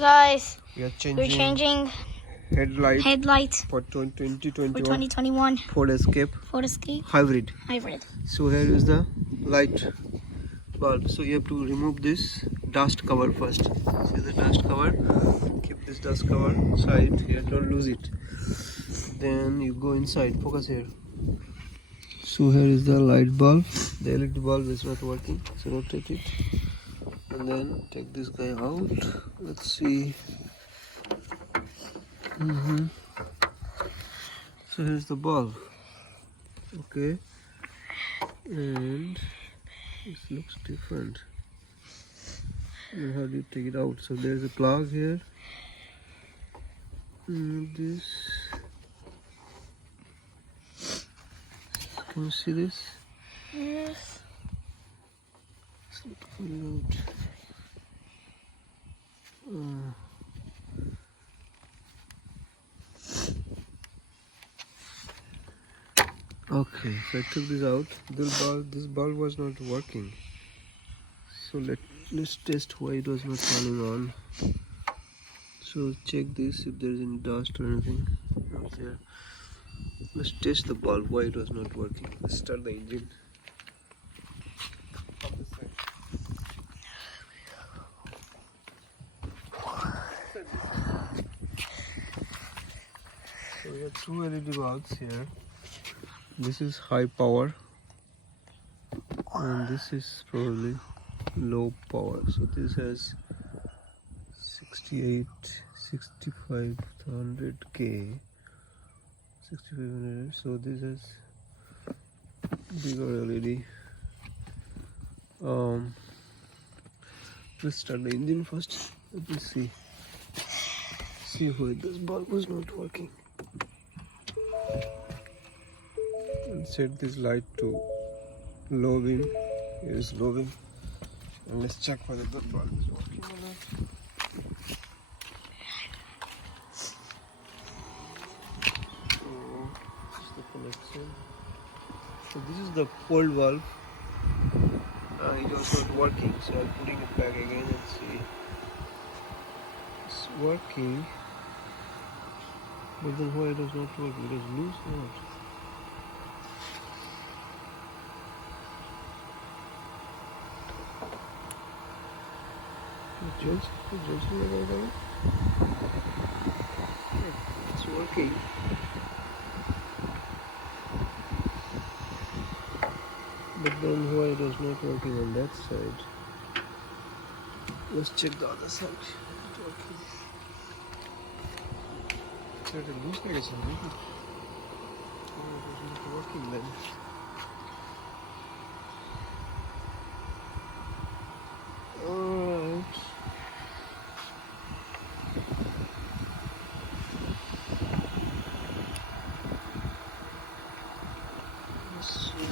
Guys, We are we're changing headlight for 2021 Ford Escape hybrid. So here is the light bulb. So you have to remove this dust cover first. See the dust cover? Keep this dust cover side here, don't lose it. Then you go inside, focus here. So here is the light bulb. The LED bulb is not working, so rotate it. And then take this guy out. Let's see. So here's the bulb. Okay. And this looks different. And how do you take it out? So there's a plug here. And this. Can you see this? Yes. Let's look for it out. Okay, so I took this out. This bulb was not working. So let's test why it was not turning on. So check this if there is any dust or anything out there. Let's test the bulb why it was not working. Let's start the engine. So we have two LED bulbs here. This is high power and this is probably low power. So this has 68, 6500K, 6500. So this is bigger LED. Let's start the engine first. Let me see why this bulb was not working. And set this light to low beam. Here is low beam. And let's check whether the bulb is working or not. So this is the connection. So this is the old valve. It was not working, so I'm putting it back again and see. It's working. But then why it was not working? It was loose or not? It's working. But then why it was not working on that side? Let's check the other side. It's working. So it looks like it's working. Oh, it was not working then. Alright. Let's see.